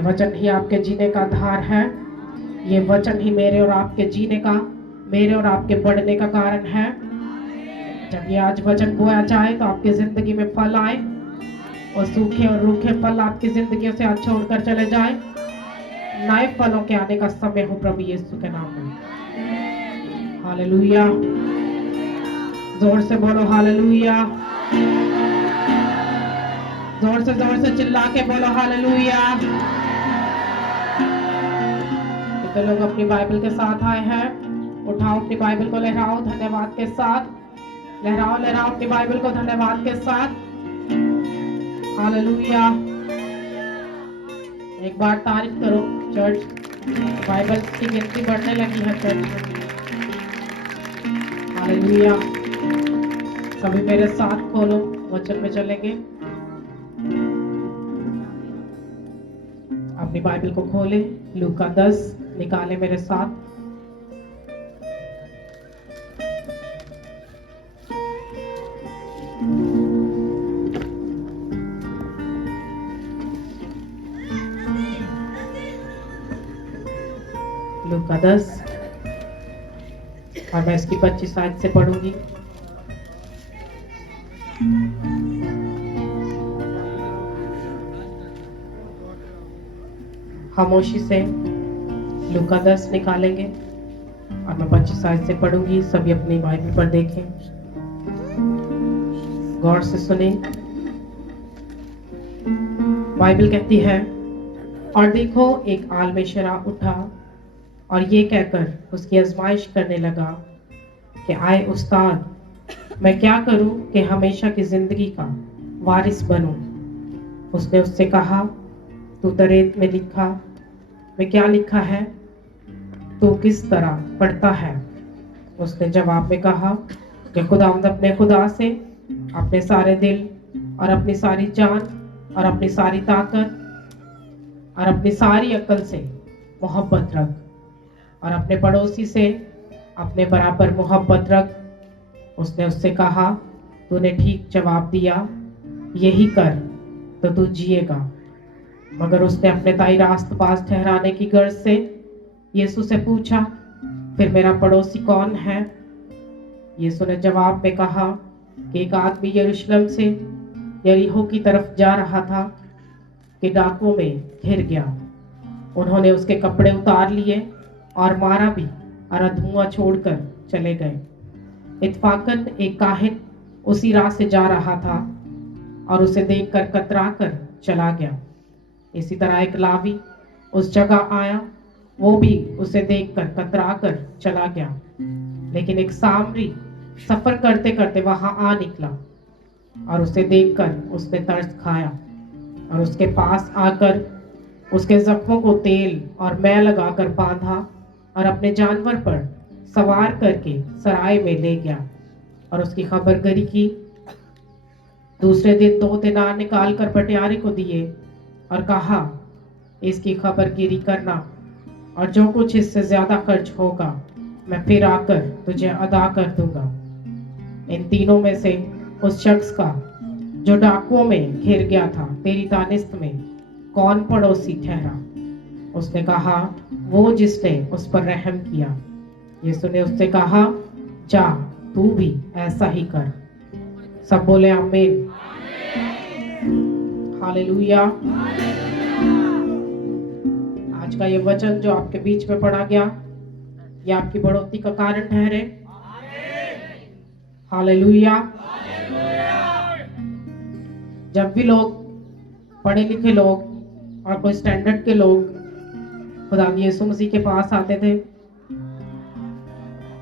ये वचन ही आपके जीने का आधार है। ये वचन ही मेरे और आपके जीने का, मेरे और आपके बढ़ने का कारण है। जब ये आज वचन बोया जाए तो आपकी जिंदगी में फल आए और सूखे और रूखे फल आपकी जिंदगी से आज छोड़कर चले जाए। नए फलों के आने का समय हो प्रभु यीशु के नाम में। हालेलुया। जोर से बोलो हालेलुया। जोर से चिल्ला के बोलो हालेलुया। कितने लोग अपनी बाइबल के साथ आए हैं? उठाओ अपनी बाइबल को, लहराओ धन्यवाद के साथ। लहराओ अपनी बाइबल को धन्यवाद के साथ। हालेलुया। एक बार तारीफ करो चर्च। बाइबल की गिनती बढ़ने लगी है चर्च में। हालेलुया। सभी मेरे साथ खोलो, वचन में चलेंगे। अपनी बाइबल को खोले, लूका 10 निकाले मेरे साथ। लूका 10 और मैं इसकी 25 आयत से पढ़ूंगी। खामोशी से लूका 10 निकालेंगे और मैं 25 आयत से पढ़ूंगी। सभी अपनी बाइबल पर देखें, गौर से सुने। बाइबल कहती है, और देखो एक आलमी शराब उठा और ये कहकर उसकी आजमाइश करने लगा कि आए उस्ताद, मैं क्या करूं कि हमेशा की जिंदगी का वारिस बनूं। उसने उससे कहा, तू तौरात में लिखा में क्या लिखा है, तू किस तरह पढ़ता है? उसने जवाब में कहा कि खुदावंद अपने खुदा से अपने सारे दिल और अपनी सारी जान और अपनी सारी ताकत और अपनी सारी अक्ल से मोहब्बत रख और अपने पड़ोसी से अपने बराबर मोहब्बत रख। उसने उससे कहा, तूने ठीक जवाब दिया, यही कर तो तू जिएगा। मगर उसने अपने ताई रास्तबाज ठहराने की गर्ज से यीशु से पूछा, फिर मेरा पड़ोसी कौन है? यीशु ने जवाब में कहा कि एक आदमी यरूशलेम से यरीहो की तरफ जा रहा था कि डाकुओं में घिर गया। उन्होंने उसके कपड़े उतार लिए और मारा भी और धुआं छोड़कर चले गए। इत्फाकन एक काहिन उसी राह से जा रहा था और उसे देखकर कतरा कर चला गया। इसी तरह एक लावी उस जगह आया, वो भी उसे देखकर कतरा कर चला गया। लेकिन एक सामरी सफर करते करते वहां आ निकला और उसे देखकर उसने तरस खाया और उसके पास आकर उसके जख्मों को तेल और मैं लगाकर बांधा और अपने जानवर पर सवार करके सराय में ले गया और उसकी खबरगिरी की। दूसरे दिन 2 दिनार निकाल कर बटियारे को दिए और कहा, इसकी खबरगिरी करना और जो कुछ इससे ज्यादा खर्च होगा मैं फिर आकर तुझे अदा कर दूंगा। इन तीनों में से उस शख्स का जो डाकुओं में घिर गया था तेरी दानिस्त में कौन पड़ोसी ठहरा? उसने कहा, वो जिसने उस पर रहम किया। यीशु ने उससे कहा, जा तू भी ऐसा ही कर। सब बोले आमीन। हालेलुया। आज का ये वचन जो आपके बीच में पढ़ा गया, ये आपकी बढ़ोतरी का कारण ठहरे। हालेलुया। जब भी लोग, पढ़े लिखे लोग और कोई स्टैंडर्ड के लोग खुदावंद यीशु मसीह के पास आते थे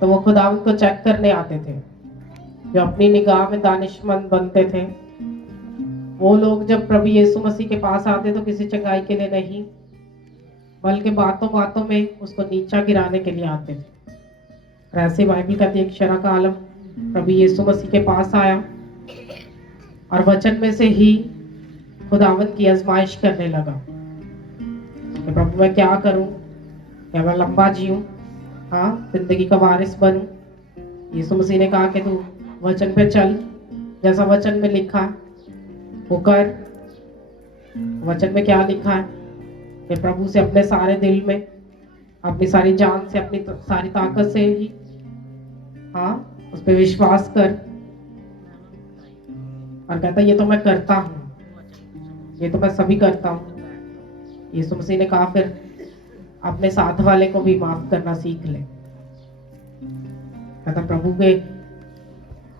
तो वो खुदावंद को चेक करने आते थे। जो अपनी निगाह में दानिशमंद बनते थे, वो लोग जब प्रभु यीशु मसीह के पास आते तो किसी चंगाई के लिए नहीं, बल्कि बातों बातों में उसको नीचा गिराने के लिए आते थे। और ऐसे बाइबल कहती है एक शरा का आलम प्रभु यीशु मसीह के पास आया और वचन में से ही खुदावंद की आजमाइश करने लगा कि प्रभु मैं क्या करूं, क्या मैं लंबा जीऊं, हाँ जिंदगी का वारिस बनूं। यीशु मसीह ने कहा कि तू वचन पे चल, जैसा वचन में लिखा वो कर। वचन में क्या लिखा है? कि प्रभु से अपने सारे दिल में, अपनी सारी जान से, अपनी सारी ताकत से ही हाँ उस पर विश्वास कर। और कहता ये तो मैं करता हूँ, ये तो मैं सभी करता हूँ। यीशु मसीह ने कहा फिर अपने साथ वाले को भी माफ करना सीख ले। कहता प्रभु के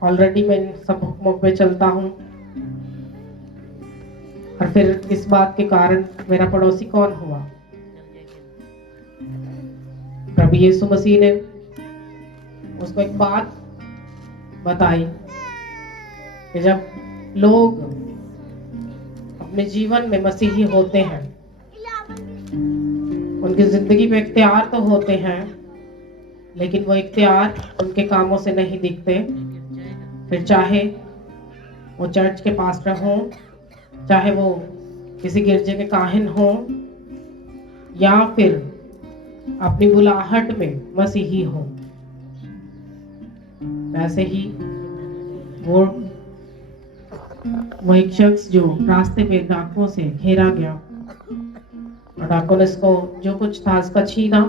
ऑलरेडी मैं इन सब हुक्मों पे चलता हूँ, और फिर इस बात के कारण मेरा पड़ोसी कौन हुआ? प्रभु यीशु मसीह ने उसको एक बात बताई कि जब लोग अपने जीवन में मसीही होते हैं, उनकी जिंदगी में इख्तियार तो होते हैं, लेकिन वो इख्तियार उनके कामों से नहीं दिखते। फिर चाहे वो चर्च के पास्टर हों, चाहे वो किसी गिरजे के काहिन हों, या फिर अपनी बुलाहट में मसीही हों। वैसे ही वो एक शख्स जो रास्ते में डाकुओं से घेरा गया, और डाकुओं ने इसको जो कुछ था उसका छीना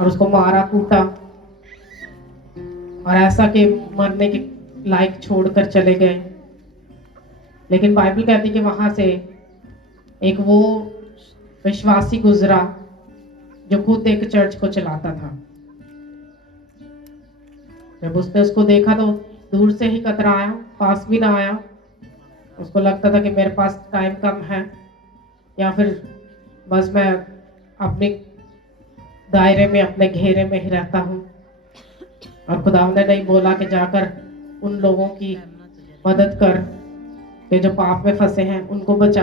और उसको मारा कूटा, और ऐसा कि मरने के लायक छोड़कर चले गए। लेकिन बाइबल कहती कि वहां से एक वो विश्वासी गुजरा जो खुद एक चर्च को चलाता था। जब उसने उसको देखा तो दूर से ही कतराया, पास भी ना आया। उसको लगता था कि मेरे पास टाइम कम है, या फिर बस मैं अपने दायरे में, अपने घेरे में ही रहता हूँ। और खुदा ने नहीं बोला कि जाकर उन लोगों की मदद कर कि जो पाप में फंसे हैं, उनको बचा,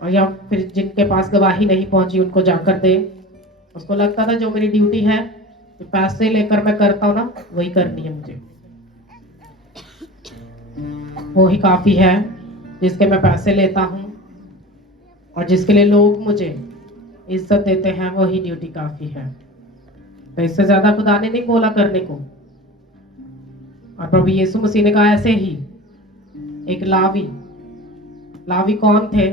और या फिर जिनके पास गवाही नहीं पहुंची उनको जाकर दे। उसको लगता था जो मेरी ड्यूटी है, जो पैसे लेकर मैं करता हूँ ना, वही करनी है मुझे, वो ही काफी है। जिसके मैं पैसे लेता हूँ और जिसके लिए लोग मुझे इज्जत देते हैं, वही ड्यूटी काफी है। तो इससे ज्यादा खुदा ने नहीं बोला करने को। और प्रभु यीशु मसीह ने कहा ऐसे ही एक लावी कौन थे?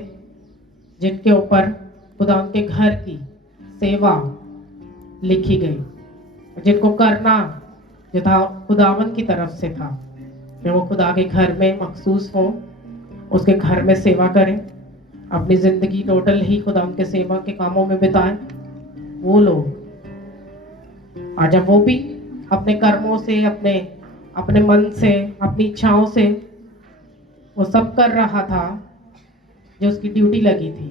जिनके ऊपर खुदा के घर की सेवा लिखी गई, जिनको करना जो था खुदावन की तरफ से था, कि वो खुदा के घर में मखसूस हो, उसके घर में सेवा करें, अपनी जिंदगी टोटल ही खुदा उनके सेवा के कामों में बिताएं। वो लोग, और जब वो भी अपने कर्मों से, अपने मन से, अपनी इच्छाओं से वो सब कर रहा था जो उसकी ड्यूटी लगी थी,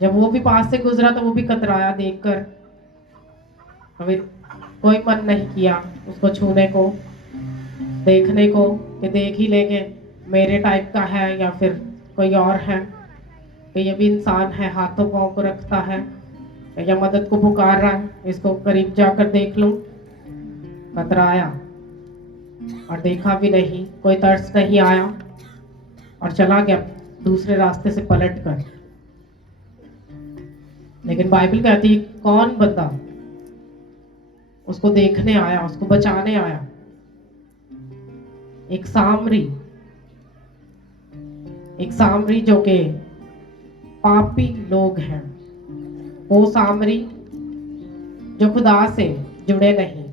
जब वो भी पास से गुजरा तो वो भी कतराया देखकर। हमें कोई मन नहीं किया उसको छूने को, देखने को, कि देख ही लेके मेरे टाइप का है या फिर कोई और है, कि ये भी इंसान है, हाथों पाँव को रखता है या मदद को पुकार रहा है, इसको करीब जाकर देख लूं। कतराया और देखा भी नहीं, कोई तरस नहीं आया, और चला गया दूसरे रास्ते से पलट कर। लेकिन बाइबल कहती है कौन बंदा उसको देखने आया, उसको बचाने आया? एक सामरी जो के पापी लोग हैं, वो सामरी जो खुदा से जुड़े नहीं,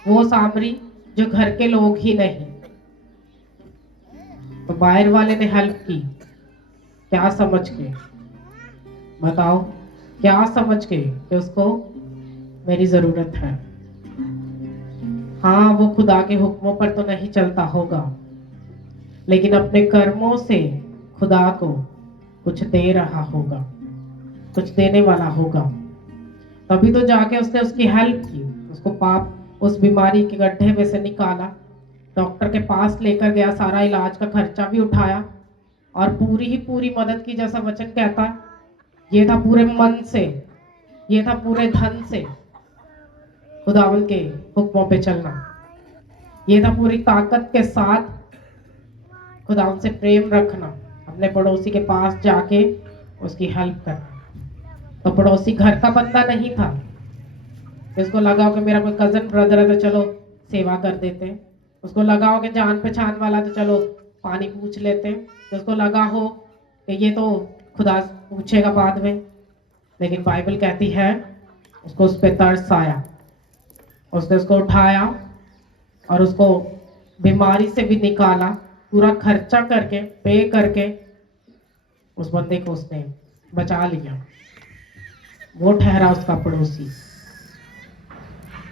वो सामरी जो घर के लोग ही नहीं। तो बाहर वाले ने हेल्प की, क्या समझ के? बताओ, क्या समझ के कि उसको मेरी जरूरत है। हाँ, वो खुदा के हुक्मों पर तो नहीं चलता होगा, लेकिन अपने कर्मों से खुदा को कुछ दे रहा होगा, कुछ देने वाला होगा। तभी तो जाके उसने उसकी हेल्प की, उसको उस बीमारी के गड्ढे में से निकाला, डॉक्टर के पास लेकर गया, सारा इलाज का खर्चा भी उठाया, और पूरी ही पूरी मदद की। जैसा वचन कहता है, ये था पूरे मन से, ये था पूरे धन से खुदावन के हुक्मों पे चलना, ये था पूरी ताकत के साथ खुदावन से प्रेम रखना, अपने पड़ोसी के पास जाके उसकी हेल्प करना। तो पड़ोसी घर का बंदा नहीं था, जिसको लगा कि मेरा कोई कजन ब्रदर है तो चलो सेवा कर देते, उसको लगा हो कि जान पहचान वाला तो चलो पानी पूछ लेते, तो उसको लगा हो कि ये तो खुदा पूछेगा बाद में, लेकिन बाइबल कहती है उसको उस पर तरस आया, उसने उसको उठाया और उसको बीमारी से भी निकाला, पूरा खर्चा करके पे करके उस बंदे को उसने बचा लिया। वो ठहरा उसका पड़ोसी,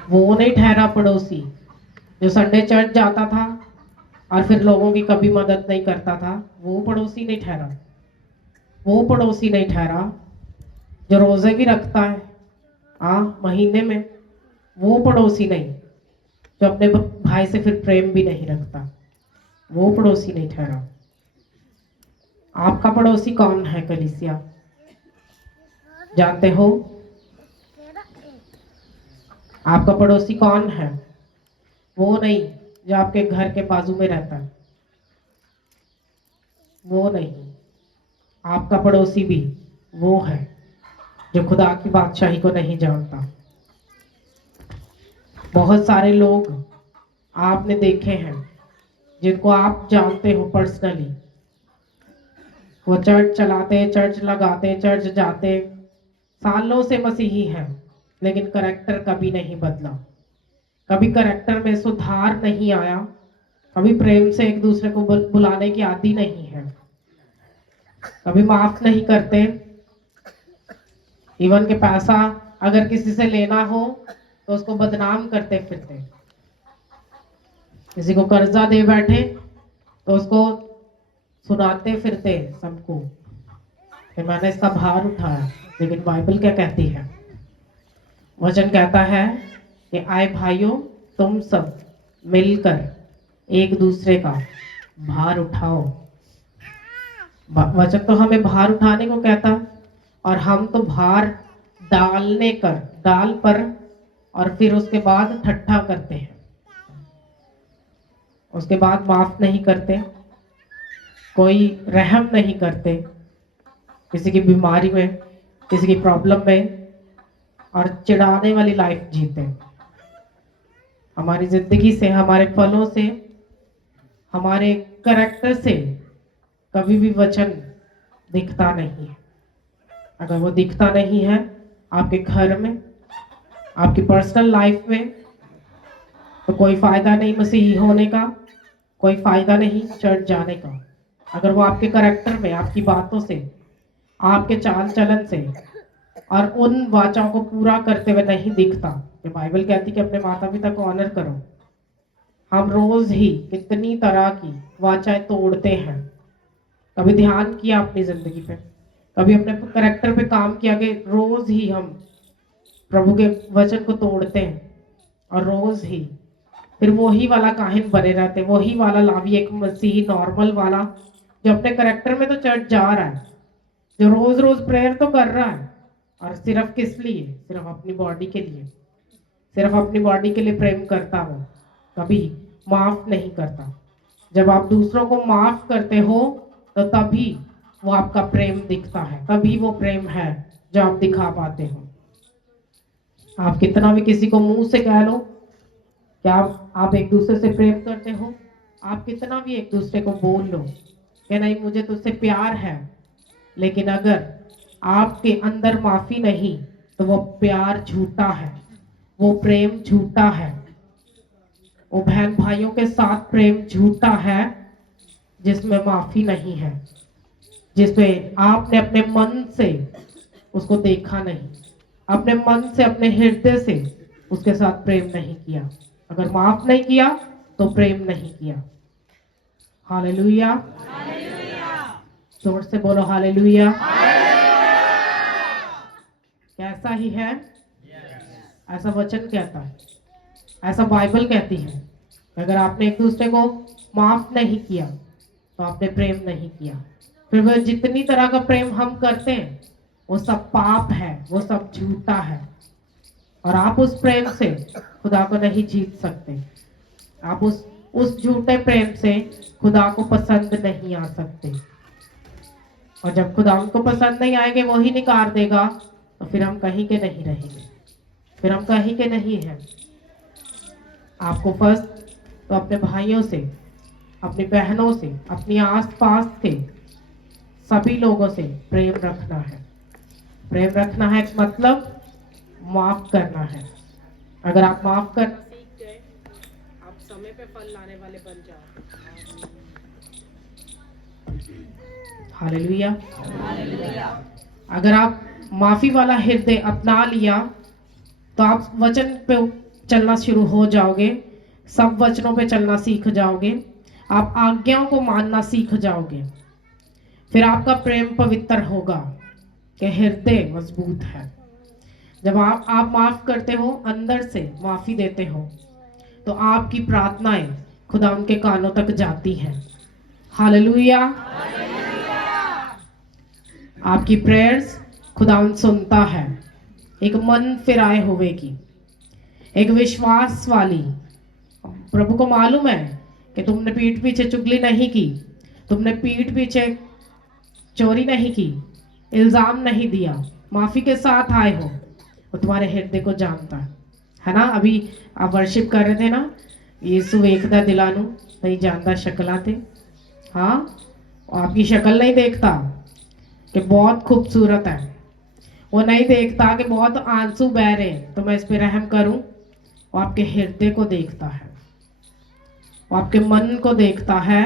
वो नहीं ठहरा पड़ोसी जो संडे चर्च जाता था और फिर लोगों की कभी मदद नहीं करता था। वो पड़ोसी नहीं ठहरा, वो पड़ोसी नहीं ठहरा जो रोजे भी रखता है महीने में। वो पड़ोसी नहीं जो अपने भाई से फिर प्रेम भी नहीं रखता, वो पड़ोसी नहीं ठहरा। आपका पड़ोसी कौन है कलीसिया? जानते हो आपका पड़ोसी कौन है? वो नहीं जो आपके घर के बाजू में रहता है, वो नहीं। आपका पड़ोसी भी वो है जो खुदा की बादशाही को नहीं जानता। बहुत सारे लोग आपने देखे हैं जिनको आप जानते हो पर्सनली, वो चर्च चलाते, चर्च लगाते, चर्च जाते, सालों से मसीही हैं, लेकिन करैक्टर कभी नहीं बदला, कभी करैक्टर में सुधार नहीं आया, कभी प्रेम से एक दूसरे को बुलाने की आदि नहीं है, कभी माफ नहीं करते। इवन के पैसा अगर किसी से लेना हो तो उसको बदनाम करते फिरते, किसी को कर्जा दे बैठे तो उसको सुनाते फिरते सबको कि मैंने इसका भार उठाया। लेकिन बाइबल क्या कहती है? वचन कहता है कि आए भाइयों, तुम सब मिलकर एक दूसरे का भार उठाओ। वचन तो हमें भार उठाने को कहता, और हम तो भार डाल पर और फिर उसके बाद ठट्ठा करते हैं, उसके बाद माफ नहीं करते, कोई रहम नहीं करते किसी की बीमारी में, किसी की प्रॉब्लम में, और चिढ़ाने वाली लाइफ जीते। हमारी जिंदगी से, हमारे फलों से, हमारे करैक्टर से कभी भी वचन दिखता नहीं है। अगर वो दिखता नहीं है आपके घर में, आपकी पर्सनल लाइफ में, तो कोई फायदा नहीं मसीही होने का, कोई फायदा नहीं चर्च जाने का। अगर वो आपके करैक्टर में, आपकी बातों से, आपके चाल चलन से और उन वाचाओं को पूरा करते हुए नहीं दिखता, कि बाइबल कहती कि अपने माता पिता को ऑनर करो। हम रोज ही कितनी तरह की वाचाएं तोड़ते हैं। कभी ध्यान किया अपनी जिंदगी पे, कभी अपने करैक्टर पे काम किया कि रोज ही हम प्रभु के वचन को तोड़ते हैं, और रोज ही फिर वही वाला काहिन बने रहते, वही वाला लावी, एक मसीही नॉर्मल वाला जो अपने करैक्टर में तो चर्च जा रहा है, जो रोज रोज प्रेयर तो कर रहा है, और सिर्फ किस लिए? सिर्फ अपनी बॉडी के लिए, सिर्फ अपनी बॉडी के लिए प्रेम करता हो, कभी माफ नहीं करता। जब आप दूसरों को माफ करते हो तो तभी वो आपका प्रेम दिखता है, तभी वो प्रेम है जो आप दिखा पाते हो। आप कितना भी किसी को मुंह से कह लो कि आप एक दूसरे से प्रेम करते हो, आप कितना भी एक दूसरे को बोल लो कि नहीं मुझे तुझसे प्यार है, लेकिन अगर आपके अंदर माफी नहीं तो वो प्यार झूठा है, वो प्रेम झूठा है, वो बहन भाइयों के साथ प्रेम झूठा है जिसमें माफी नहीं है, जिसमें आपने अपने मन से उसको देखा नहीं, अपने मन से, अपने हृदय से उसके साथ प्रेम नहीं किया। अगर माफ नहीं किया तो प्रेम नहीं किया। हालेलुया, जोर से बोलो हालेलुया। कैसा ही है, ऐसा वचन कहता है, ऐसा बाइबल कहती है। अगर आपने एक दूसरे को माफ नहीं किया तो आपने प्रेम नहीं किया। फिर वह जितनी तरह का प्रेम हम करते हैं वो सब पाप है, वो सब झूठा है, और आप उस प्रेम से खुदा को नहीं जीत सकते। आप उस झूठे प्रेम से खुदा को पसंद नहीं आ सकते, और जब खुदा उनको पसंद नहीं आएंगे, वो ही निकार देगा, तो फिर हम कहीं के नहीं रहेंगे, फिर हम कहीं के नहीं हैं। आपको फर्स्ट तो अपने भाइयों से, अपनी बहनों से, अपनी आस पास के सभी लोगों से प्रेम रखना है। प्रेम रखना है मतलब माफ करना है। अगर आप माफ करना सीख गए, आप समय पे फल लाने वाले बन जाओ। हालेलुया। अगर आप माफी वाला हृदय अपना लिया तो आप वचन पे चलना शुरू हो जाओगे, सब वचनों पे चलना सीख जाओगे, आप आज्ञाओं को मानना सीख जाओगे। फिर आपका प्रेम पवित्र होगा कि हृदय मजबूत है। जब आप माफ करते हो, अंदर से माफी देते हो, तो आपकी प्रार्थनाएं खुदा उनके कानों तक जाती हैं। हालेलुया। आपकी प्रेयर्स खुदा सुनता है। एक मन फिराए हुए की, एक विश्वास वाली। प्रभु को मालूम है कि तुमने पीठ पीछे चुगली नहीं की, तुमने पीठ पीछे चोरी नहीं की, इल्जाम नहीं दिया, माफी के साथ आए हो। वो तुम्हारे हृदय को जानता है ना। अभी आप वर्शिप कर रहे थे ना, यीशु वेखदा दिलानू नहीं जानता शक्ला थे। हाँ, आपकी शक्ल नहीं देखता कि बहुत खूबसूरत है, वो नहीं देखता कि बहुत आंसू बह रहे हैं तो मैं इस पे रहम करूं। वो आपके हृदय को देखता है, वो आपके मन को देखता है,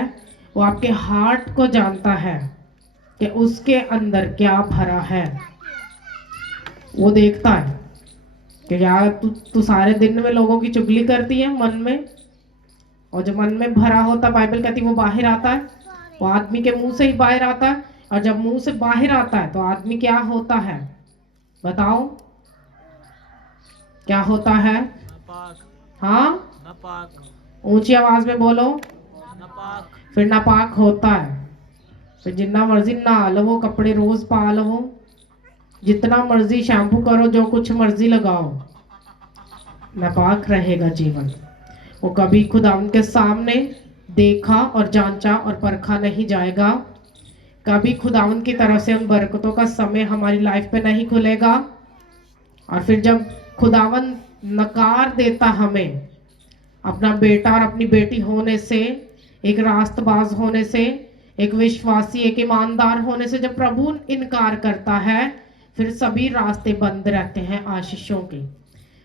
वो आपके हार्ट को जानता है कि उसके अंदर क्या भरा है। वो देखता है कि यार तू सारे दिन में लोगों की चुगली करती है मन में, और जो मन में भरा होता, बाइबल कहती है वो बाहर आता है। वो आदमी के मुंह से ही बाहर आता है, और जब मुंह से बाहर आता है तो आदमी क्या होता है, बताओ क्या होता है? हाँ, ऊंची आवाज में बोलो। फिर नापाक होता है। फिर जितना मर्जी नहा लो, कपड़े रोज पा लो, जितना मर्जी शैम्पू करो, जो कुछ मर्जी लगाओ, नापाक रहेगा जीवन। वो कभी खुदा उनके सामने देखा और जांचा और परखा नहीं जाएगा। कभी खुदावन की तरफ से उन बरकतों का समय हमारी लाइफ पे नहीं खुलेगा। और फिर जब खुदावन नकार देता हमें अपना बेटा और अपनी बेटी होने से, एक रास्तबाज होने से, एक विश्वासी, एक ईमानदार होने से, जब प्रभु इनकार करता है, फिर सभी रास्ते बंद रहते हैं आशीषों के,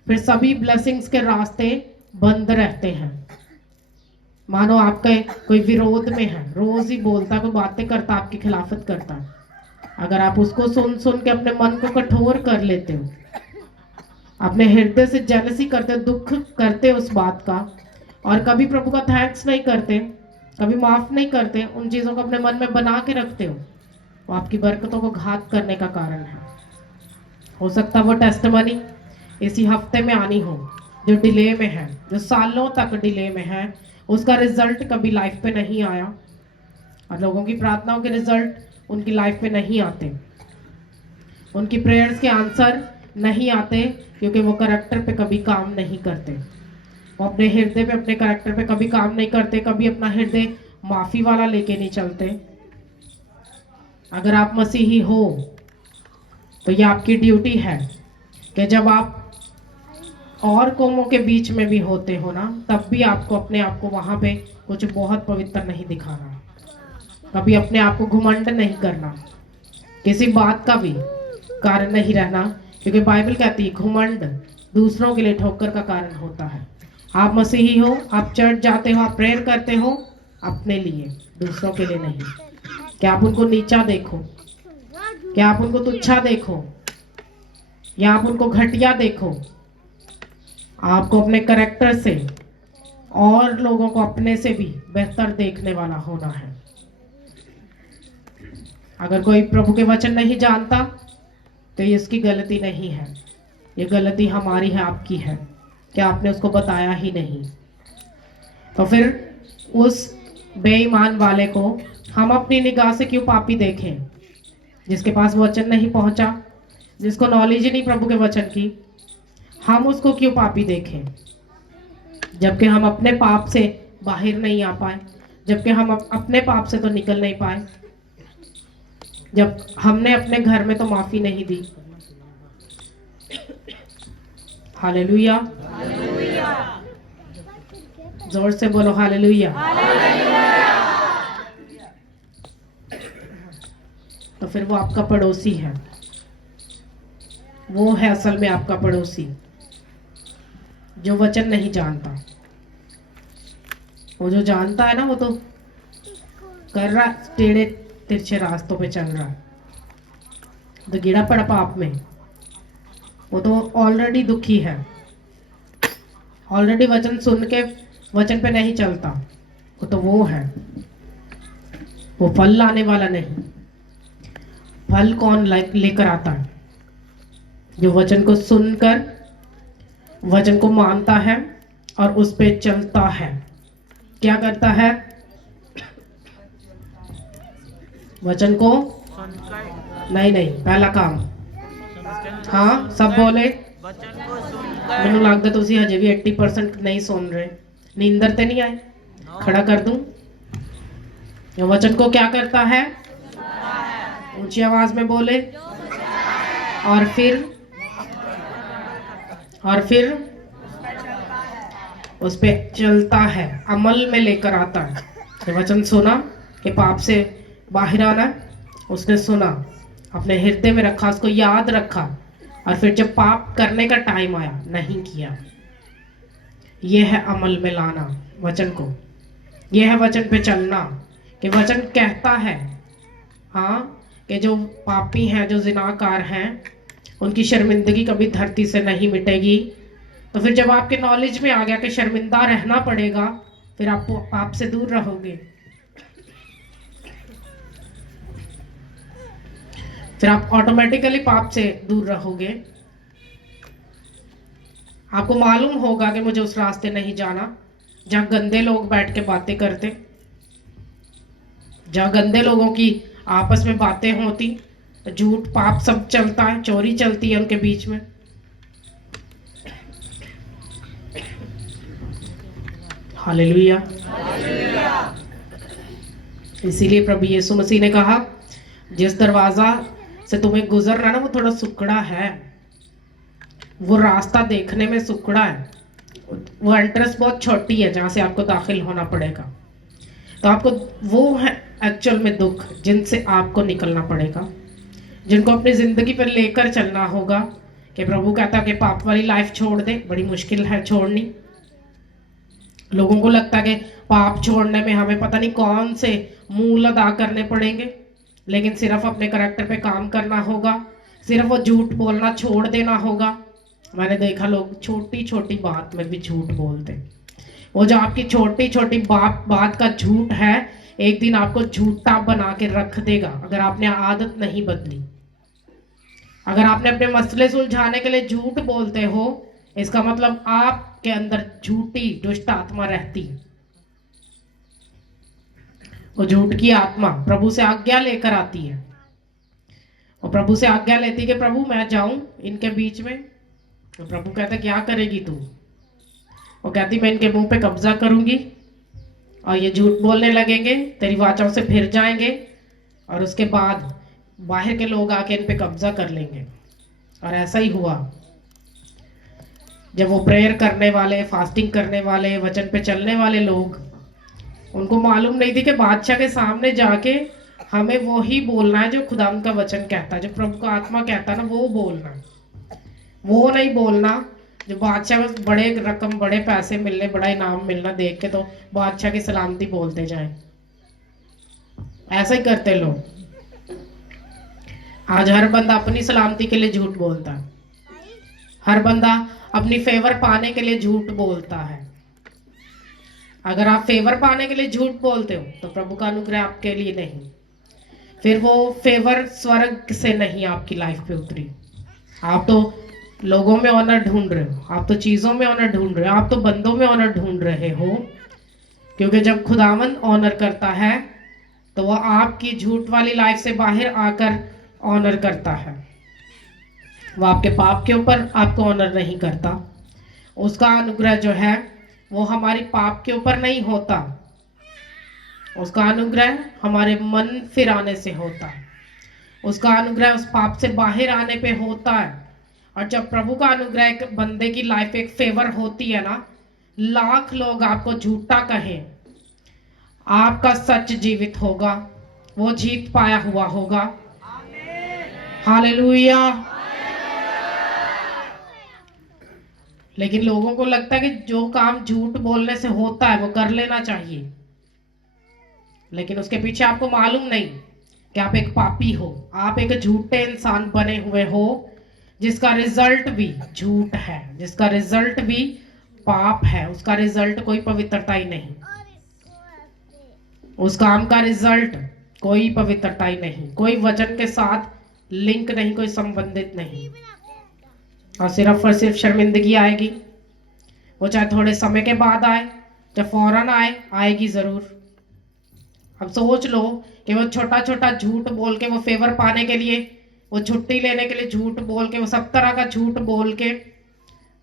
फिर सभी ब्लेसिंग्स के रास्ते बंद रहते हैं। मानो आपके कोई विरोध में है, रोज ही बोलता, कोई बातें करता, आपकी खिलाफत करता, अगर आप उसको सुन सुन के अपने मन को कठोर कर लेते हो, अपने हृदय से जेलसी करते हो, दुख करते हो उस बात का, और कभी प्रभु का थैंक्स नहीं करते, कभी माफ नहीं करते, उन चीजों को अपने मन में बना के रखते हो, वो आपकी बरकतों को घात करने का कारण है। हो सकता वो टेस्टमनी इसी हफ्ते में आनी हो, जो डिले में है, जो सालों तक डिले में है, उसका रिजल्ट कभी लाइफ पे नहीं आया, और लोगों की प्रार्थनाओं के रिजल्ट उनकी लाइफ पे नहीं आते, उनकी प्रेयर्स के आंसर नहीं आते, क्योंकि वो करैक्टर पे कभी काम नहीं करते, वो अपने हृदय पे, अपने करैक्टर पे कभी काम नहीं करते, कभी अपना हृदय माफी वाला लेके नहीं चलते। अगर आप मसीही हो तो ये आपकी ड्यूटी है कि जब आप और कौमों के बीच में भी होते हो ना, तब भी आपको अपने आप को वहां पे कुछ बहुत पवित्र नहीं दिखाना, कभी अपने आप को घुमंड नहीं करना, किसी बात का भी कारण नहीं रहना, क्योंकि बाइबल कहती है घुमंड दूसरों के लिए ठोकर का कारण होता है। आप मसीही हो, आप चर्च जाते हो, आप प्रेयर करते हो अपने लिए, दूसरों के लिए नहीं। क्या आप उनको नीचा देखो, क्या आप उनको तुच्छा देखो, या आप उनको घटिया देखो? आपको अपने करैक्टर से और लोगों को अपने से भी बेहतर देखने वाला होना है। अगर कोई प्रभु के वचन नहीं जानता तो ये इसकी गलती नहीं है, ये गलती हमारी है, आपकी है कि आपने उसको बताया ही नहीं। तो फिर उस बेईमान वाले को हम अपनी निगाह से क्यों पापी देखें, जिसके पास वचन नहीं पहुंचा, जिसको नॉलेज ही नहीं प्रभु के वचन की, हम उसको क्यों पापी देखें? जबकि हम अपने पाप से बाहर नहीं आ पाए, जबकि हम अपने पाप से तो निकल नहीं पाए, जब हमने अपने घर में तो माफी नहीं दी। हालेलुया, जोर से बोलो हालेलुया। फिर वो आपका पड़ोसी है। वो है असल में आपका पड़ोसी जो वचन नहीं जानता। वो जो जानता है ना, वो तो कर रहा, टेढ़े तिरछे रास्तों पे चल रहा है, तो गिरा पड़ा पाप में। वो तो ऑलरेडी दुखी है, ऑलरेडी वचन सुन के वचन पे नहीं चलता। वो है, वो फल लाने वाला नहीं। फल कौन लेकर आता है? जो वचन को सुनकर वचन को मानता है और उस पे चलता है। क्या करता है? वचन को नहीं, पहला काम। हाँ, सब बोले। मैंने लगता तुसी हजे भी 80% नहीं सुन रहे। नींदर ते नहीं आए? खड़ा कर दूं? वचन को क्या करता है? ऊंची आवाज में बोले। और फिर उस पे चलता है, अमल में लेकर आता है। वचन सुना कि पाप से बाहर आना, उसने सुना, अपने हृदय में रखा, उसको याद रखा, और फिर जब पाप करने का टाइम आया नहीं किया। यह है अमल में लाना वचन को। यह है वचन पे चलना। कि वचन कहता है हाँ कि जो पापी हैं, जो जिनाकार हैं, उनकी शर्मिंदगी कभी धरती से नहीं मिटेगी। तो फिर जब आपके नॉलेज में आ गया कि शर्मिंदा रहना पड़ेगा, फिर आप पाप से दूर रहोगे। फिर आप ऑटोमेटिकली पाप से दूर रहोगे। आपको मालूम होगा कि मुझे उस रास्ते नहीं जाना जहां गंदे लोग बैठ के बातें करते, जहां गंदे लोगों की आपस में बातें होती, झूठ पाप सब चलता है, चोरी चलती है उनके बीच में। हालेलुया। इसीलिए प्रभु यीशु मसीह ने कहा, जिस दरवाजा से तुम्हें गुजरना ना, वो थोड़ा सुकड़ा है, वो रास्ता देखने में सुकड़ा है, वो एंट्रेंस बहुत छोटी है जहां से आपको दाखिल होना पड़ेगा। तो आपको वो है एक्चुअल में दुख जिनसे आपको निकलना पड़ेगा, जिनको अपनी जिंदगी पर लेकर चलना होगा। कि प्रभु कहता है कि पाप वाली लाइफ छोड़ दे, बड़ी मुश्किल है छोड़नी। लोगों को लगता है कि पाप छोड़ने में हमें पता नहीं कौन से मूल अदा करने पड़ेंगे, लेकिन सिर्फ अपने करैक्टर पे काम करना होगा, सिर्फ वो झूठ बोलना छोड़ देना होगा। मैंने देखा लोग छोटी छोटी बात में भी झूठ बोलते। वो जो आपकी छोटी छोटी बात का झूठ है, एक दिन आपको झूठा बना के रख देगा अगर आपने आदत नहीं बदली। अगर आपने अपने मसले सुलझाने के लिए झूठ बोलते हो, इसका मतलब आपके अंदर झूठी दुष्ट आत्मा रहती है। वो झूठ की आत्मा प्रभु से आज्ञा लेकर आती है, और प्रभु से आज्ञा लेती है कि प्रभु मैं जाऊं इनके बीच में। तो प्रभु कहता क्या करेगी तू? वो कहती मैं इनके मुंह पे कब्जा करूंगी, और ये झूठ बोलने लगेंगे, तेरी वाचाओं से फिर जाएंगे, और उसके बाद बाहर के लोग आके इन पे कब्जा कर लेंगे। और ऐसा ही हुआ। जब वो प्रेयर करने वाले, फास्टिंग करने वाले, वचन पे चलने वाले लोग, उनको मालूम नहीं थी कि बादशाह के सामने जाके हमें वो ही बोलना है जो खुदा का वचन कहता है, जो प्रभु का आत्मा कहता है ना, वो बोलना है। वो नहीं बोलना जो बादशाह को बड़े रकम, बड़े पैसे मिलने, बड़ा इनाम मिलना देख के तो बादशाह की सलामती बोलते जाए। ऐसा ही करते लोग। आज हर बंदा अपनी सलामती के लिए झूठ बोलता है, हर बंदा अपनी फेवर पाने के लिए झूठ बोलता है। अगर आप फेवर पाने के लिए झूठ बोलते हो तो प्रभु का अनुग्रह आपके लिए नहीं, फिर वो फेवर स्वर्ग से नहीं आपकी लाइफ पे उतरी। आप तो लोगों में ऑनर ढूंढ रहे हो, आप तो चीजों में ऑनर ढूंढ रहे हो, आप तो बंदों में ऑनर ढूंढ रहे हो। क्योंकि जब खुदावन ऑनर करता है तो वह आपकी झूठ वाली लाइफ से बाहर आकर ऑनर करता है। वो आपके पाप के ऊपर आपको ऑनर नहीं करता। उसका अनुग्रह जो है वो हमारी पाप के ऊपर नहीं होता, उसका अनुग्रह हमारे मन फिराने से होता है, उसका अनुग्रह उस पाप से बाहर आने पे होता है। और जब प्रभु का अनुग्रह एक बंदे की लाइफ एक फेवर होती है ना, लाख लोग आपको झूठा कहें, आपका सच जीवित होगा, वो जीत पाया हुआ होगा, हालेलुया। लेकिन लोगों को लगता है कि जो काम झूठ बोलने से होता है वो कर लेना चाहिए, लेकिन उसके पीछे आपको मालूम नहीं कि आप एक पापी हो, आप एक झूठे इंसान बने हुए हो, जिसका रिजल्ट भी झूठ है, जिसका रिजल्ट भी पाप है, उसका रिजल्ट कोई पवित्रता ही नहीं, उस काम का रिजल्ट कोई पवित्रता ही नहीं, कोई वचन के साथ लिंक नहीं, कोई संबंधित नहीं, और सिर्फ शर्मिंदगी आएगी। वो चाहे थोड़े समय के बाद आए, चाहे फौरन आए, आएगी जरूर। अब सोच लो कि वो छोटा छोटा झूठ बोल के, वो फेवर पाने के लिए, वो छुट्टी लेने के लिए झूठ बोल के, वो सब तरह का झूठ बोल के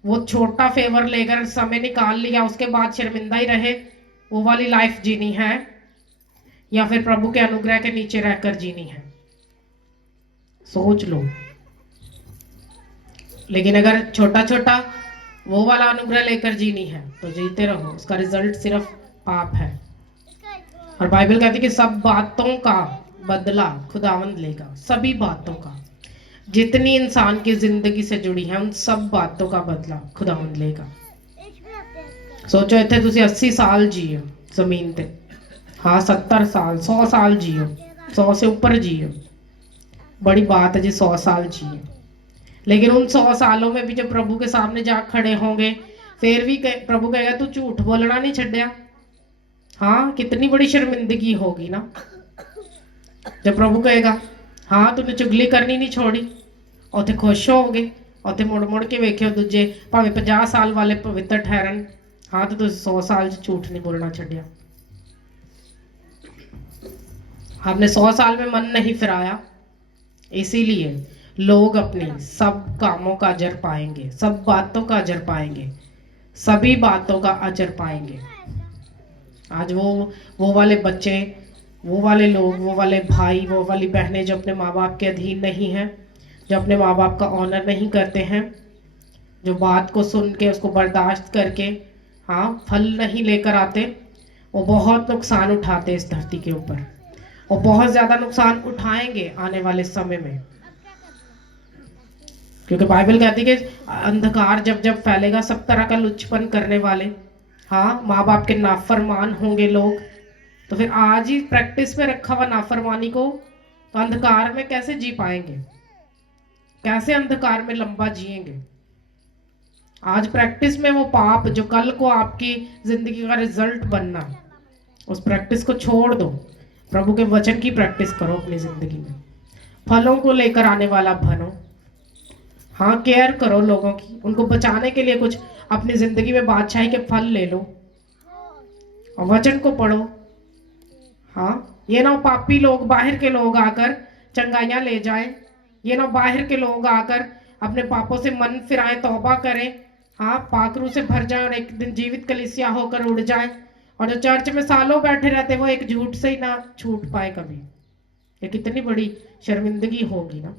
वो छोटा फेवर लेकर समय निकाल लिया, उसके बाद शर्मिंदा ही रहे, वो वाली लाइफ जीनी है या फिर प्रभु के अनुग्रह के नीचे रहकर जीनी है? सोच लो। लेकिन अगर छोटा छोटा वो वाला अनुग्रह लेकर जीनी है तो जीते रहो, उसका रिजल्ट सिर्फ पाप है। और बाइबल कहती है कि सब बातों का बदला खुदावंद लेगा, सभी बातों का, जितनी इंसान की जिंदगी से जुड़ी है उन सब बातों का बदला खुदावंद लेगा। सोचो इतने तुसी 80 साल जियो जमीन ते, हाँ 70 साल 100 साल जियो, 100 से ऊपर जियो, बड़ी बात है जी 100 साल जियो, लेकिन उन 100 सालों में भी जब प्रभु के सामने जा खड़े होंगे, फिर भी प्रभु कहेगा तू झूठ बोलना नहीं छड्या। हाँ, कितनी बड़ी शर्मिंदगी होगी ना जब प्रभु कहेगा हाँ तूने चुगली करनी नहीं छोड़ी, उथे खुश होगे, उथे मुड़ मुड़ के वेख्यो दूजे भावे 50 साल वाले पवित्र ठहरन, हाँ तो 100 साल झूठ नहीं बोलना छड्या। आपने 100 साल में मन नहीं फिराया, इसीलिए लोग अपनी सब कामों का अजर पाएंगे, सब बातों का अजर पाएंगे, सभी बातों का अजर पाएंगे। आज वो वाले बच्चे, वो वाले लोग, वो वाले भाई, वो वाली बहनें जो अपने माँ बाप के अधीन नहीं हैं, जो अपने माँ बाप का ऑनर नहीं करते हैं, जो बात को सुन के उसको बर्दाश्त करके हाँ फल नहीं लेकर आते, वो बहुत नुकसान उठाते इस धरती के ऊपर, और बहुत ज्यादा नुकसान उठाएंगे आने वाले समय में। क्योंकि बाइबल कहती है कि अंधकार जब जब फैलेगा, सब तरह का लुच्चपन करने वाले, हाँ माँ बाप के नाफरमान होंगे लोग, तो फिर आज ही प्रैक्टिस में रखा हुआ नाफरमानी को, तो अंधकार में कैसे जी पाएंगे, कैसे अंधकार में लंबा जिएंगे? आज प्रैक्टिस में वो पाप जो कल को आपकी जिंदगी का रिजल्ट बनना, उस प्रैक्टिस को छोड़ दो, प्रभु के वचन की प्रैक्टिस करो अपनी जिंदगी में, फलों को लेकर आने वाला बनो, हाँ केयर करो लोगों की, उनको बचाने के लिए कुछ अपनी जिंदगी में बादशाही के फल ले लो और वचन को पढ़ो। हाँ, ये ना पापी लोग, बाहर के लोग आकर चंगाइयां ले जाएं, ये ना बाहर के लोग आकर अपने पापों से मन फिराएं, तौबा करें, हाँ पाखरू से भर जाए और एक दिन जीवित कलीसिया होकर उड़ जाए, और जो चर्च में सालों बैठे रहते वो एक झूठ से ही ना छूट पाए कभी। ये कितनी बड़ी शर्मिंदगी होगी ना।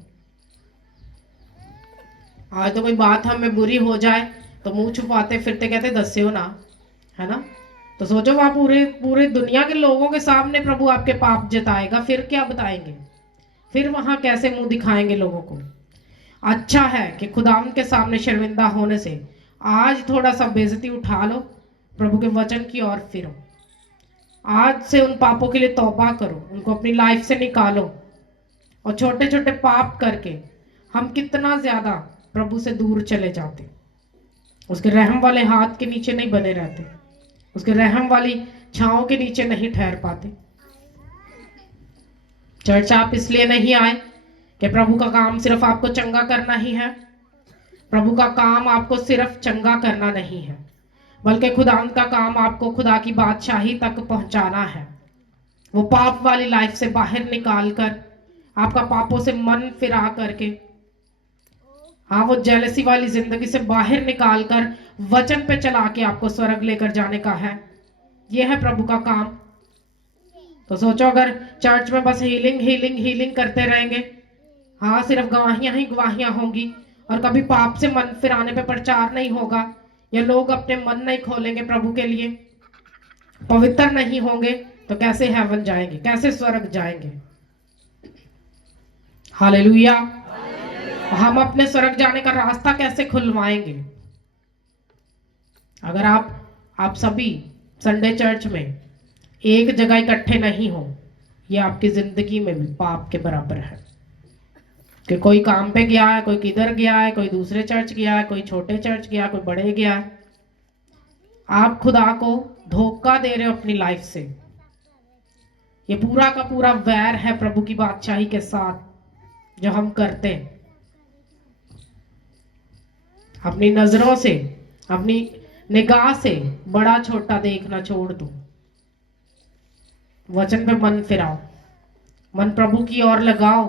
आज तो कोई बात हमें बुरी हो जाए तो मुंह छुपाते फिरते कहते दस्यो ना, है ना? तो सोचो वहां पूरे दुनिया के लोगों के सामने प्रभु आपके पाप जताएगा, फिर क्या बताएंगे, फिर वहां कैसे मुंह दिखाएंगे लोगों को? अच्छा है कि खुदावंद के सामने शर्मिंदा होने से आज थोड़ा सा बेइज्जती उठा लो, प्रभु के वचन की ओर फिरो, आज से उन पापों के लिए तौबा करो, उनको अपनी लाइफ से निकालो, और छोटे छोटे पाप करके हम कितना ज्यादा प्रभु से दूर चले जाते, उसके रहम वाले हाथ के नीचे नहीं बने रहते, उसके रहम वाली छांव के नीचे नहीं ठहर पाते। चर्च आप इसलिए नहीं आए कि प्रभु का काम सिर्फ आपको चंगा करना ही है, प्रभु का काम आपको सिर्फ चंगा करना नहीं है, बल्कि खुदा का काम आपको खुदा की बादशाही तक पहुंचाना है, वो पाप वाली लाइफ से बाहर निकाल कर, आपका पापों से मन फिरा करके, हाँ वो जेलसी वाली जिंदगी से बाहर निकाल कर वचन पे चला के आपको स्वर्ग लेकर जाने का है। ये है प्रभु का काम। तो सोचो अगर चर्च में बस हीलिंग हीलिंग हीलिंग करते रहेंगे, हाँ सिर्फ गवाहियां ही गवाहियां होंगी, और कभी पाप से मन फिराने पे प्रचार नहीं होगा, या लोग अपने मन नहीं खोलेंगे प्रभु के लिए, पवित्र नहीं होंगे, तो कैसे हेवन जाएंगे, कैसे स्वर्ग जाएंगे? हालेलुया। हम अपने स्वर्ग जाने का रास्ता कैसे खुलवाएंगे? अगर आप सभी संडे चर्च में एक जगह इकट्ठे नहीं हो, ये आपकी जिंदगी में भी पाप के बराबर है। कि कोई काम पे गया है, कोई किधर गया है, कोई दूसरे चर्च गया है, कोई छोटे चर्च गया, कोई बड़े गया है। आप खुदा को धोखा दे रहे हो अपनी लाइफ से। ये पूरा का पूरा वैर है प्रभु की बादशाही के साथ जो हम करते हैं। अपनी नजरों से, अपनी निगाह से बड़ा छोटा देखना छोड़ दो। वचन पे मन फिराओ, मन प्रभु की ओर लगाओ।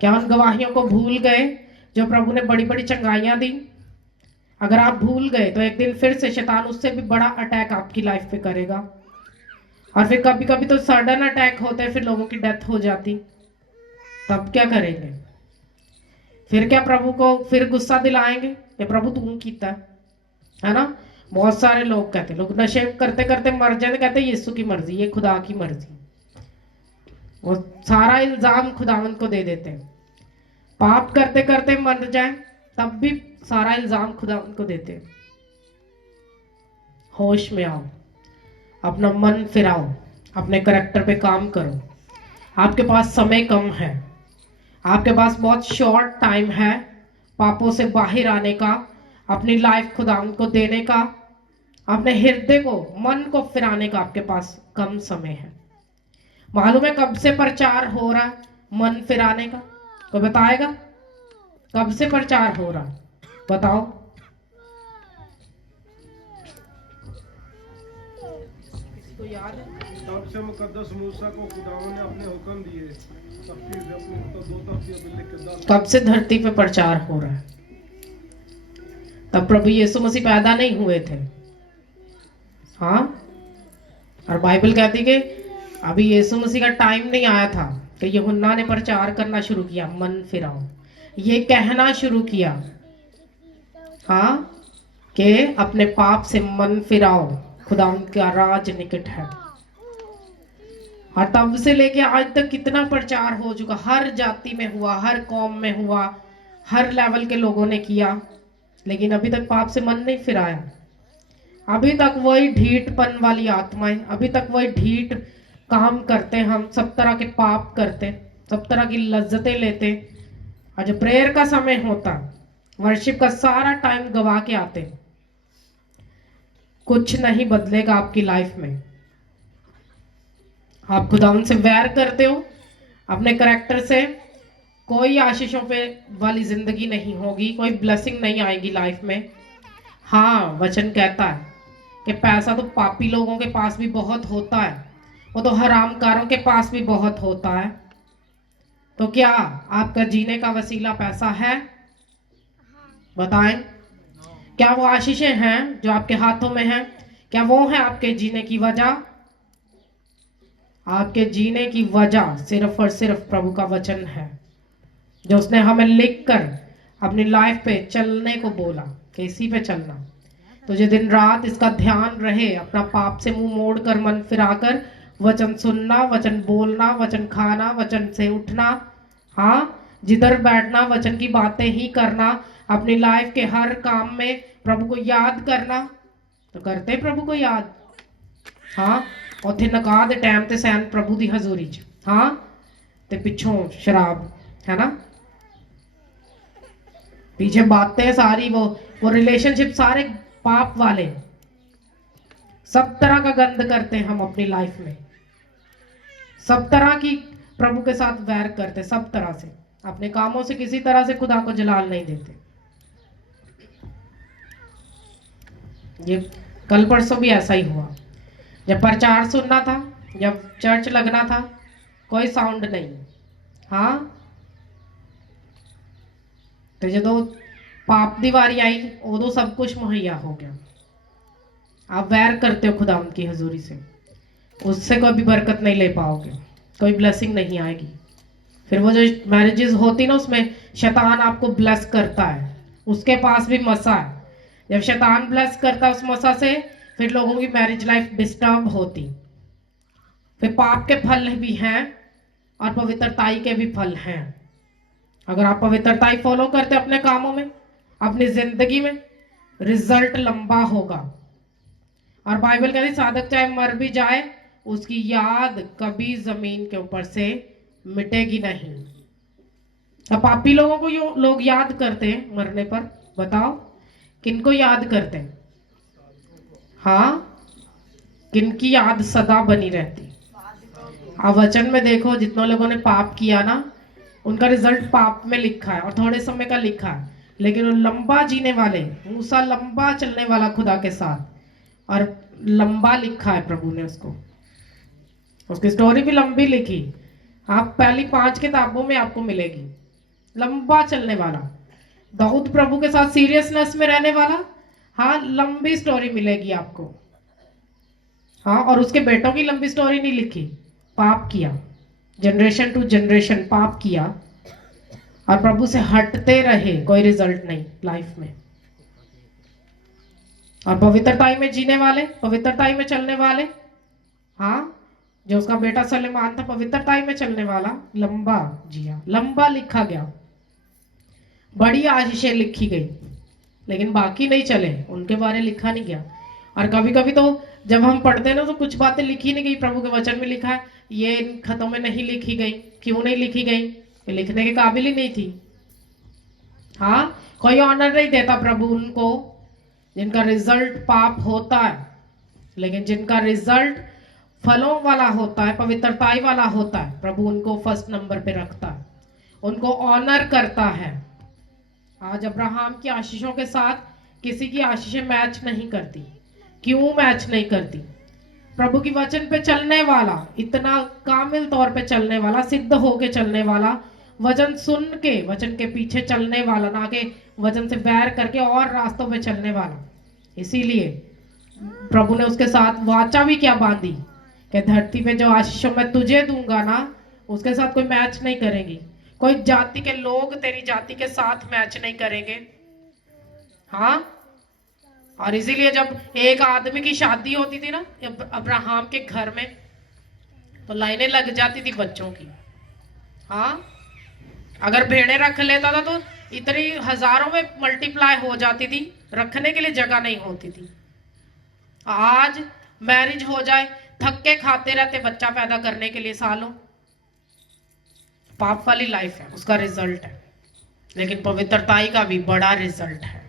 क्या उन गवाहियों को भूल गए जो प्रभु ने बड़ी बड़ी चंगाइयां दी? अगर आप भूल गए तो एक दिन फिर से शैतान उससे भी बड़ा अटैक आपकी लाइफ पे करेगा। और फिर कभी कभी तो सडन अटैक होते हैं, फिर लोगों की डेथ हो जाती, तब क्या करेंगे? फिर क्या प्रभु को फिर गुस्सा दिलाएंगे कि प्रभु तू कीता है ना? बहुत सारे लोग कहते, लोग नशे करते करते मर जाते, कहते यीशु की मर्जी, ये खुदा की मर्जी। वो सारा इल्जाम खुदावंत को दे देते हैं। पाप करते करते मर जाए तब भी सारा इल्जाम खुदावंत को देते हैं। होश में आओ, अपना मन फिराओ, अपने करैक्टर पे काम करो। आपके पास समय कम है, आपके पास बहुत शॉर्ट टाइम है पापों से बाहर आने का, अपनी लाइफ खुदावंत को देने का, अपने हृदय को, मन को फिराने का आपके पास कम समय है। मालूम है कब से प्रचार हो रहा है मन फिराने का? कोई बताएगा कब से प्रचार हो रहा? बताओ। किसी को याद है? तब से मुकद्दस मूसा को खुदावंद ने अपने हुक्म दिए, कब से धरती पे प्रचार हो रहा है? तब प्रभु यीशु मसीह पैदा नहीं हुए थे। हाँ, और बाइबल कहती कि अभी यीशु मसीह का टाइम नहीं आया था कि यूहन्ना ने प्रचार करना शुरू किया, मन फिराओ, ये कहना शुरू किया, हाँ, कि अपने पाप से मन फिराओ, खुदा का राज निकट है। और तब से लेके आज तक कितना प्रचार हो चुका, हर जाति में हुआ, हर कौम में हुआ, हर लेवल के लोगों ने किया, लेकिन अभी तक पाप से मन नहीं फिराया। अभी तक वही ढीठपन वाली आत्माएं, अभी तक वही ढीठ काम करते, हम सब तरह के पाप करते, सब तरह की लज्जतें लेते, और जब प्रेयर का समय होता, वर्शिप का सारा टाइम गवा के आते, कुछ नहीं बदलेगा आपकी लाइफ में। आप खुदावंद से वैर करते हो, अपने करैक्टर से कोई आशीषों पे वाली जिंदगी नहीं होगी, कोई ब्लेसिंग नहीं आएगी लाइफ में। हाँ, वचन कहता है कि पैसा तो पापी लोगों के पास भी बहुत होता है, वो तो हरामकारों के पास भी बहुत होता है। तो क्या आपका जीने का वसीला पैसा है? बताएं, क्या वो आशीषें हैं जो आपके हाथों में हैं? क्या वो है आपके जीने की वजह? आपके जीने की वजह सिर्फ और सिर्फ प्रभु का वचन है, जो उसने हमें लिखकर अपनी लाइफ पे चलने को बोला कि इसी पे चलना। तुझे दिन रात इसका ध्यान रहे, अपना पाप से मुंह मोड़कर, मन फिराकर, वचन सुनना, वचन बोलना, वचन खाना, वचन से उठना, हाँ, जिधर बैठना वचन की बातें ही करना, अपनी लाइफ के हर काम में प्रभु को याद करना। तो करते प्रभु को याद, हाँ, ਉੱਥੇ ਨਕਾ ਦੇ ਟਾਈਮ ਤੇ ਸੈਨ प्रभु ਦੀ हजूरी ਚ, हाँ, ਤੇ ਪਿੱਛੋਂ शराब, है ना, पीछे बातें सारी, वो रिलेशनशिप सारे पाप वाले, सब तरह का गंद करते हैं हम अपनी लाइफ में, सब तरह की प्रभु के साथ वैर करते, सब तरह से अपने कामों से किसी तरह से खुदा को जलाल नहीं देते। ये कल परसों भी ऐसा ही हुआ, जब प्रचार सुनना था, जब चर्च लगना था, कोई साउंड नहीं, हाँ, तो जो पाप दी वारी आई उदो सब कुछ मुहैया हो गया। आप वैर करते हो खुदा की हजूरी से, उससे कोई भी बरकत नहीं ले पाओगे, कोई ब्लेसिंग नहीं आएगी। फिर वो जो मैरिजेस होती ना, उसमें शैतान आपको ब्लेस करता है, उसके पास भी मसा है। जब शैतान ब्लेस करता है उस मसा से, फिर लोगों की मैरिज लाइफ डिस्टर्ब होती। फिर पाप के फल भी हैं और पवित्रताई के भी फल हैं। अगर आप पवित्रता ही फॉलो करते अपने कामों में, अपनी जिंदगी में, रिजल्ट लंबा होगा। और बाइबल कहती साधक चाहे मर भी जाए, उसकी याद कभी जमीन के ऊपर से मिटेगी नहीं। अब पापी लोगों को लोग याद करते हैं मरने पर, बताओ किनको याद करते हैं? हाँ, किनकी याद सदा बनी रहती? आप वचन में देखो, जितने लोगों ने पाप किया ना, उनका रिजल्ट पाप में लिखा है और थोड़े समय का लिखा है। लेकिन वो लंबा जीने वाले, मूसा लंबा चलने वाला खुदा के साथ, और लंबा लिखा है प्रभु ने उसको, उसकी स्टोरी भी लंबी लिखी। आप पहली 5 किताबों में आपको मिलेगी। लंबा चलने वाला, दाऊद प्रभु के साथ सीरियसनेस में रहने वाला, हाँ लंबी स्टोरी मिलेगी आपको। हाँ, और उसके बेटों की लंबी स्टोरी नहीं लिखी। पाप किया, जनरेशन टू जनरेशन पाप किया, और प्रभु से हटते रहे, कोई रिजल्ट नहीं लाइफ में। और पवित्रताई में जीने वाले, पवित्रताई में चलने वाले, हाँ, जो उसका बेटा सलेमान था पवित्रताई में चलने वाला, लंबा जिया, लंबा लिखा गया, बड़ी आशीषें लिखी गई, लेकिन बाकी नहीं चले, उनके बारे लिखा नहीं गया। और कभी कभी तो जब हम पढ़ते हैं ना, तो कुछ बातें लिखी नहीं गई। प्रभु के वचन में लिखा है, ये इन खतों में नहीं लिखी गई। क्यों नहीं लिखी गई? ये लिखने के काबिल ही नहीं थी। हाँ, कोई ऑनर नहीं देता प्रभु उनको जिनका रिजल्ट पाप होता है, लेकिन जिनका रिजल्ट फलों वाला होता है, पवित्रताई वाला होता है, प्रभु उनको फर्स्ट नंबर पे रखता है, उनको ऑनर करता है। आज अब्राहम की आशीषों के साथ किसी की आशीषें मैच नहीं करती। क्यों मैच नहीं करती? प्रभु की वचन पे चलने वाला, इतना कामिल तौर पे चलने वाला, सिद्ध होके चलने वाला, वचन सुन के वचन के पीछे चलने वाला, ना कि वचन से बैर करके और रास्तों पे चलने वाला। इसीलिए प्रभु ने उसके साथ वाचा भी क्या बांधी कि धरती पे जो आशीषों मैं तुझे दूंगा ना, उसके साथ कोई मैच नहीं करेंगी। कोई जाति के लोग तेरी जाति के साथ मैच नहीं करेंगे। हाँ, और इसीलिए जब एक आदमी की शादी होती थी ना अब्राहम के घर में, तो लाइनें लग जाती थी बच्चों की। हाँ, अगर भेड़े रख लेता था तो इतनी हजारों में मल्टीप्लाई हो जाती थी, रखने के लिए जगह नहीं होती थी। आज मैरिज हो जाए, थक्के खाते रहते बच्चा पैदा करने के लिए सालों। पाप वाली लाइफ है, उसका रिजल्ट है। लेकिन पवित्रताई का भी बड़ा रिजल्ट है।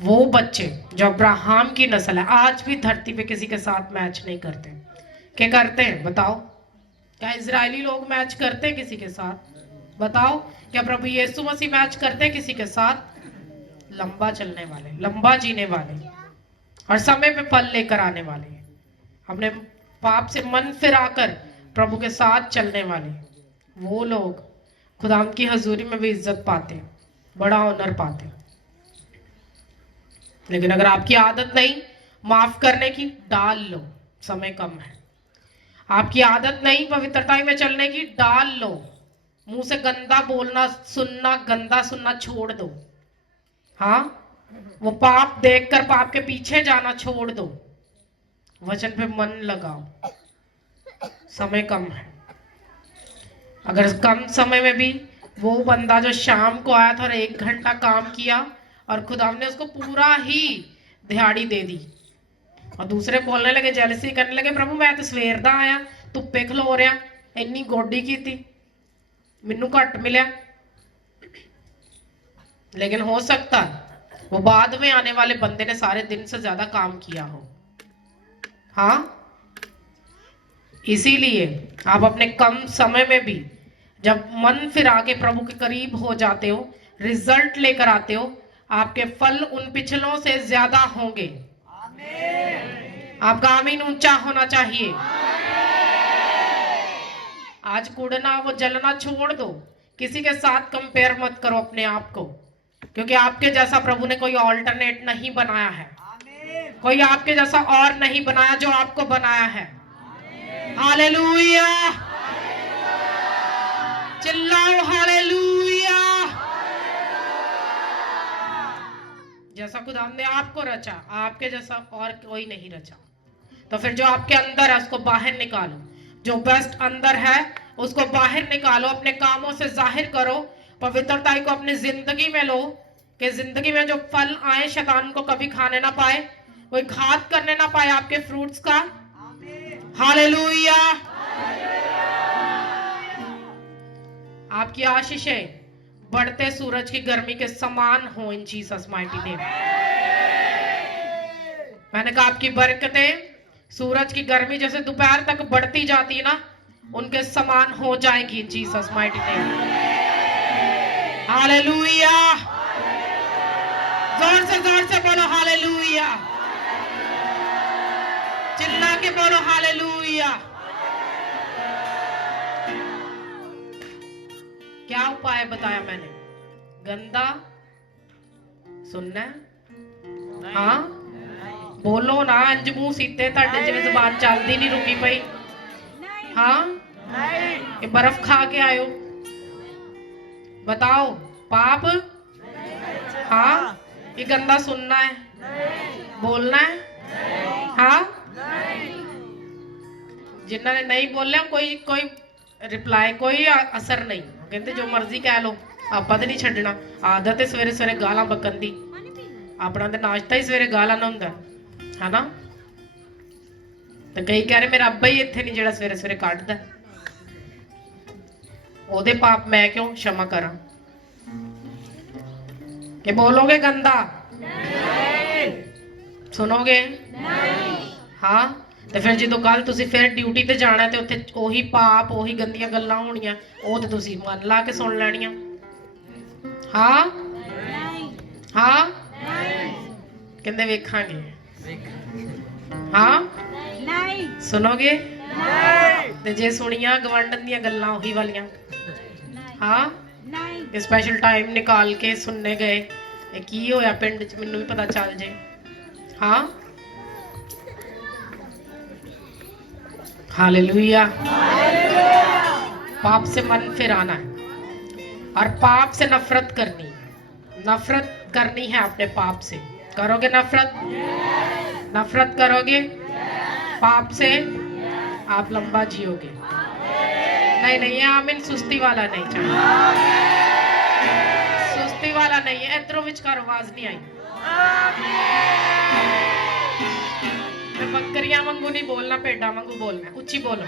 वो बच्चे जो अब्राहम की नस्ल है, आज भी धरती पे किसी के साथ मैच नहीं करते। क्या करते हैं बताओ? क्या इजरायली लोग मैच करते हैं किसी के साथ? बताओ, क्या प्रभु यीशु मसीह मैच करते हैं किसी के साथ? लंबा चलने वाले, लंबा जीने वाले, और समय पे फल लेकर आने वाले, अपने पाप से मन फिराकर प्रभु के साथ चलने वाले, वो लोग खुदाम की हजूरी में भी इज्जत पाते, बड़ा ऑनर पाते। लेकिन अगर आपकी आदत नहीं माफ करने की, डाल लो, समय कम है। आपकी आदत नहीं पवित्रता में चलने की, डाल लो। मुंह से गंदा बोलना, सुनना, गंदा सुनना छोड़ दो। हाँ, वो पाप देखकर पाप के पीछे जाना छोड़ दो। वचन पे मन लगाओ, समय कम है। अगर कम समय में भी वो बंदा जो शाम को आया था और 1 घंटा काम किया और खुदा ने उसको पूरा ही दिहाड़ी दे दी, और दूसरे बोलने लगे, जेलसी करने लगे, प्रभु मैं तो सवेर दा आया, धुप्पे खलो रहा, इन्नी गोडी की थी, मैनू घट मिले। लेकिन हो सकता वो बाद में आने वाले बंदे ने सारे दिन से ज्यादा काम किया हो। हाँ, इसीलिए आप अपने कम समय में भी जब मन फिरा के प्रभु के करीब हो जाते हो, रिजल्ट लेकर आते हो, आपके फल उन पिछलों से ज्यादा होंगे। आपका आमीन ऊंचा होना चाहिए। आज कूड़ना वो जलना छोड़ दो। किसी के साथ कंपेयर मत करो अपने आप को, क्योंकि आपके जैसा प्रभु ने कोई ऑल्टरनेट नहीं बनाया है। कोई आपके जैसा और नहीं बनाया जो आपको बनाया है। हालेलुया, चिल्लाओ हालेलुया। जैसा खुदा ने आपको रचा, आपके जैसा और कोई नहीं रचा। तो फिर जो आपके अंदर है उसको बाहर निकालो। जो बेस्ट अंदर है उसको बाहर निकालो, अपने कामों से जाहिर करो, पवित्रता को अपनी जिंदगी में लो कि जिंदगी में जो फल आए शैतान को कभी खाने ना पाए, कोई घात करने ना पाए आपके फ्रूट्स का। हालेलुया। आपकी आशीषें बढ़ते सूरज की गर्मी के समान हो इन जीसस माइटी नेम। मैंने कहा आपकी बरकतें सूरज की गर्मी जैसे दोपहर तक बढ़ती जाती है ना, उनके समान हो जाएगी इन जीसस माइटी नेम। हालेलुया। जोर से बोलो हालेलुया। चिल्ला के बोलो हालेलुया। क्या उपाय बताया मैंने? गंदा सुनना है? हाँ बोलो ना, अंज मुंह सीते ताडे जिवें जुबान चलदी नहीं रुकी पई। हाँ ये बर्फ खा के आयो, बताओ पाप? हाँ ये गंदा सुनना है, बोलना है? हाँ जिन्होंने नहीं बोलिया कोई रिप्लाई, कोई असर नहीं। कहते जो मर्जी कह लो, ਆਪਾਂ ਤੇ नहीं छड्डना। आदत है सवेरे सवेरे गालां बकन दी, अपना तो नाश्ता ही सवेरे गालां ना हुंदा है ना। तो कई कह रहे मेरा अब्बा ही इत्थे नहीं जेड़ा सवेरे सवेरे कढदा, ओदे पाप मैं क्यों क्षमा करा? कि बोलोगे गंदा? सुनोगे? हाँ तो फिर जो कल तुसी फिर ड्यूटी ते जाना ते उत्थे ओही पाप ओही गंदियां गल्लां होणियां, ओ ते तुसी मन ला के सुन लैणियां। हाँ हाँ कहंदे वेखांगे। हाँ नहीं सुनोगे? ते जे सुनिया गवांढन दियां गल्लां ओही वालियां। हाँ नहीं स्पेशल टाइम निकाल के सुनने गए की होया पिंड च, मैनूं भी पता चल जे। हाँ हालेलुया। पाप से मन फिराना है और पाप से नफरत करनी है अपने पाप से। करोगे नफरत? नफरत करोगे पाप से, आप लंबा जियोगे। नहीं ये आमीन सुस्ती वाला नहीं चाहिए, सुस्ती वाला नहीं है। इधरों विचकार आवाज नहीं आई। बकरियां वांगू नहीं बोलना, भेड़ा वांगू बोलना, उच्ची बोलो।